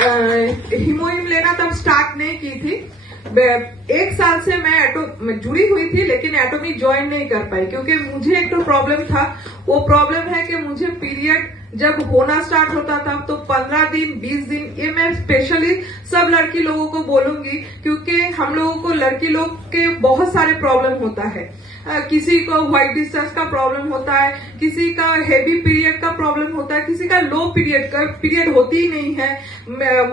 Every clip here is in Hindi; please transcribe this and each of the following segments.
हीमोहिम लेना तब स्टार्ट नहीं की थी। 1 साल से मैं जुड़ी हुई थी, लेकिन एटॉमी ज्वाइन नहीं कर पाई क्योंकि मुझे एक तो प्रॉब्लम था। वो प्रॉब्लम है कि मुझे पीरियड जब होना स्टार्ट होता था तो 15 दिन 20 दिन, ये मैं स्पेशली सब लड़की लोगों को बोलूंगी क्योंकि हम लोगों को लड़की लोग के बहुत सारे प्रॉब्लम होता है। किसी को व्हाइट डिस्चार्ज का प्रॉब्लम होता है, किसी का हेवी पीरियड का प्रॉब्लम होता है, किसी का लो पीरियड होती ही नहीं है,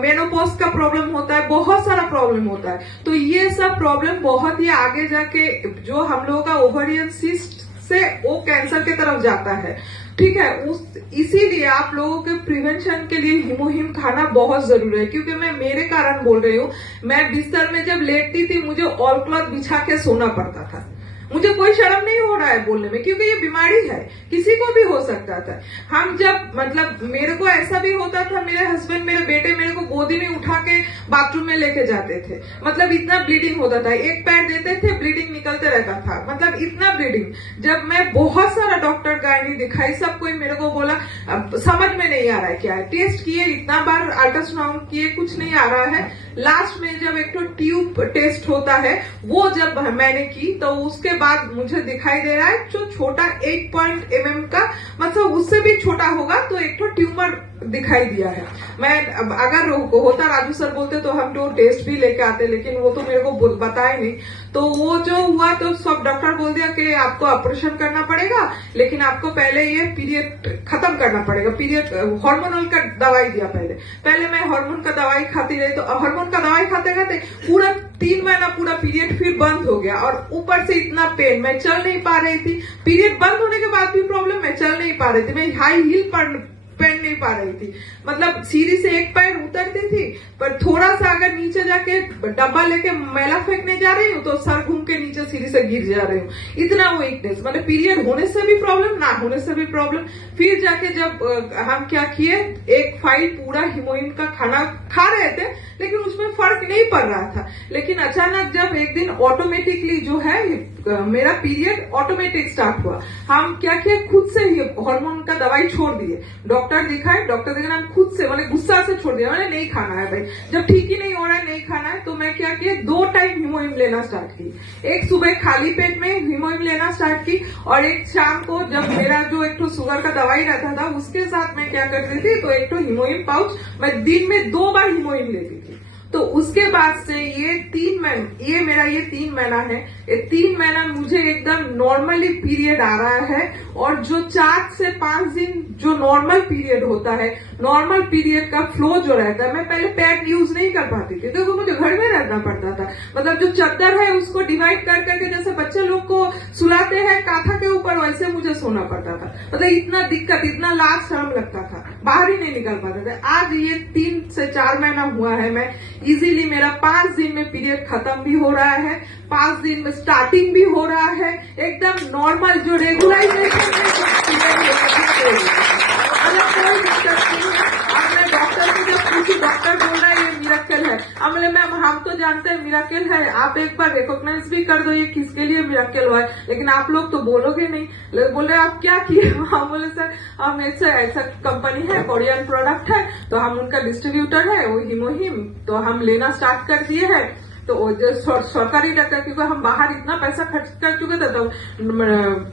मेनोपॉज का प्रॉब्लम होता है, बहुत सारा प्रॉब्लम होता है। तो ये सब प्रॉब्लम बहुत ही आगे जाके जो हम लोगों का ओवरियन सिस्ट से वो कैंसर की तरफ जाता है। ठीक है, इसीलिए आप लोगों के प्रिवेंशन के लिए हीमोहिम खाना बहुत जरूरी है। क्योंकि मैं मेरे कारण बोल रही हूँ, मैं बिस्तर में जब लेटती थी मुझे ऑल क्लॉथ बिछा के सोना पड़ता था। मुझे कोई शर्म नहीं हो रहा है बोलने में क्योंकि ये बीमारी है, किसी को भी हो सकता था। हम जब मतलब मेरे को ऐसा भी होता था, मेरे हस्बैंड मेरे बेटे मेरे को गोदी में उठा के बाथरूम में लेके जाते थे, मतलब इतना ब्लीडिंग होता था। एक पैर देते थे ब्लीडिंग निकलते रहता था, मतलब इतना ब्लीडिंग। जब मैं बहुत सारा डॉक्टर गायनी दिखाई, सब कोई मेरे को बोला समझ में नहीं आ रहा है क्या है, टेस्ट किए इतना बार, अल्ट्रासाउंड किए, कुछ नहीं आ रहा है। लास्ट में जब एक तो ट्यूब टेस्ट होता है वो जब मैंने की तो उसके बाद मुझे दिखाई दे रहा है जो छोटा 8 mm का, मतलब उससे भी छोटा होगा तो एक तो ट्यूमर दिखाई दिया है। मैं अगर होता राजू सर बोलते तो हम तो टेस्ट भी लेके आते, लेकिन वो तो मेरे को बताए नहीं। तो वो जो हुआ तो सब डॉक्टर बोल दिया कि आपको ऑपरेशन करना पड़ेगा, लेकिन आपको पहले ये पीरियड खत्म करना पड़ेगा। पीरियड हार्मोनल का दवाई दिया पहले मैं हार्मोन का दवाई खाती रही, तो हार्मोन का दवाई खाते खाते पूरा 3 महीना पूरा पीरियड फिर बंद हो गया और ऊपर से इतना पेन, मैं चल नहीं पा रही थी। पीरियड बंद होने के बाद भी प्रॉब्लम, मैं चल नहीं पा रही थी, मैं हाई हील पहन नहीं पा रही थी, मतलब सीढ़ी से एक पैर उतरती थी पर थोड़ा सा अगर नीचे जाके डब्बा लेके मैला फेंकने जा रही हूँ तो सर घूम के नीचे सीढ़ी से गिर जा रही हूँ। इतना वीकनेस, मतलब पीरियड होने से भी प्रॉब्लम, ना होने से भी प्रॉब्लम। फिर जाके जब हम क्या किए, एक फाइल पूरा हीमोहिम का खाना खा रहे थे लेकिन उसमें फर्क नहीं पड़ रहा था। लेकिन अचानक जब एक दिन ऑटोमेटिकली जो है मेरा पीरियड ऑटोमेटिक स्टार्ट हुआ, हम क्या किए खुद से ही हार्मोन का दवाई छोड़ दिए। डॉक्टर दिखाए हम खुद से, मतलब गुस्सा से छोड़ दिया, मैंने नहीं खाना है भाई, जब ठीक ही नहीं हो रहा है नहीं खाना है। तो मैं क्या किया, 2 टाइम हीमोहिम लेना स्टार्ट की। एक सुबह खाली पेट में हीमोहिम लेना स्टार्ट की और एक शाम को जब मेरा जो एक तो शुगर का दवाई रहता था उसके साथ मैं क्या करती थी, तो एक तो हीमोहिम पाउच मैं दिन में 2 बार हीमोहिम लेती थी। तो उसके बाद से ये 3 महीना है, ये 3 महीना मुझे एकदम नॉर्मली पीरियड आ रहा है। और जो 4 से 5 दिन जो नॉर्मल पीरियड होता है, नॉर्मल पीरियड का फ्लो जो रहता है, मैं पहले पैड यूज नहीं कर पाती थी क्योंकि मुझे घर में रहना पड़ता था। मतलब जो चादर है उसको डिवाइड कर करके जैसे बच्चे लोग को सुलाते हैं काथा के ऊपर, वैसे मुझे सोना पड़ता था। मतलब इतना दिक्कत, इतना लाज शर्म लगता था, बाहर ही नहीं निकल पाते थे। आज ये 3 से 4 महीना हुआ है, मैं इजीली मेरा 5 दिन में पीरियड खत्म भी हो रहा है, 5 दिन में स्टार्टिंग भी हो रहा है, एकदम नॉर्मल जो रेगुलाइजेशन कोई दिक्कत नहीं है। अब मैं डॉक्टर से जब पूछी, डॉक्टर बोल रहा है ये मिरेकल है। अब बोले मैम हम तो जानते हैं मिरेकल है, आप एक बार रिकॉग्नाइज भी कर दो ये किसके लिए मिरेकल हुआ है, लेकिन आप लोग तो बोलोगे नहीं। बोले आप क्या किए, हम बोले सर हम ऐसा कंपनी है, कोरियन प्रोडक्ट है, तो हम उनका डिस्ट्रीब्यूटर है वो हीमोहिम, तो हम लेना स्टार्ट कर दिए हैं। तो जो सरकारी डॉक्टर, क्योंकि हम बाहर इतना पैसा खर्च कर चुके थे तो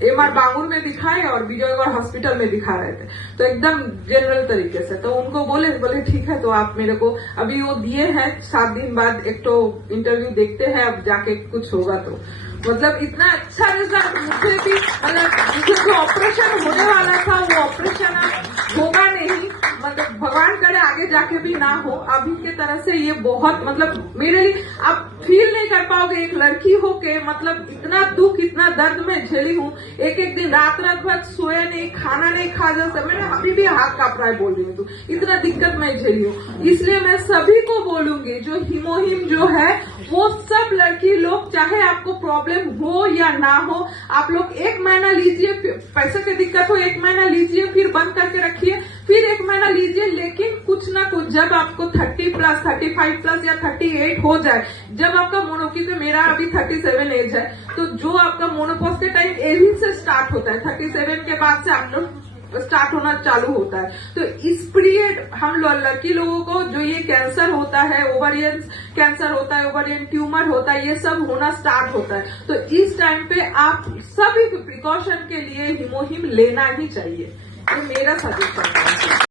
MR बांगुर में दिखाए और विजयगढ़ हॉस्पिटल में दिखा रहे थे, तो एकदम जनरल तरीके से। तो उनको बोले ठीक है, तो आप मेरे को अभी वो दिए हैं, 7 दिन बाद एक तो इंटरव्यू देखते हैं, अब जाके कुछ होगा तो मतलब इतना अच्छा रिजल्ट मुझे भी, मतलब मुझे जो ऑपरेशन होने वाला था वो ऑपरेशन होगा नहीं, मतलब भगवान करे आगे जाके भी ना हो। अभी के तरह से ये बहुत, मतलब मेरे लिए आप फील नहीं कर पाओगे, एक लड़की हो के मतलब इतना दुख इतना दर्द में झेली हूँ। एक दिन रात भर सोया नहीं, खाना नहीं खा जा सकता, मैंने अभी भी हाथ कांप रहा है बोल रही हूँ, इतना दिक्कत मैं झेली हूँ। इसलिए मैं सभी को बोलूंगी जो हीमोहिम जो है वो सब लड़की लोग, चाहे आपको प्रॉब्लम हो या ना हो, आप लोग 1 महीना लीजिए, पैसे की दिक्कत हो 1 महीना लीजिए, फिर बंद करके रखिए, फिर 1 महीना लीजिए, लेकिन कुछ ना कुछ जब आपको 30+, 35+ या 38 हो जाए, जब आपका क्योंकि मेरा अभी 37 एज है, तो जो आपका मोनोपॉज के टाइम एज से स्टार्ट होता है, 37 के बाद से आप लोग स्टार्ट होना चालू होता है। तो इस पीरियड हम लड़की लोगों को जो ये कैंसर है, ओवरियन कैंसर होता है, ओवरियन ट्यूमर होता है, ये सब होना स्टार्ट होता है। तो इस टाइम पे आप सभी प्रिकॉशन के लिए हिमोहिम लेना ही चाहिए, ये मेरा सजेशन है।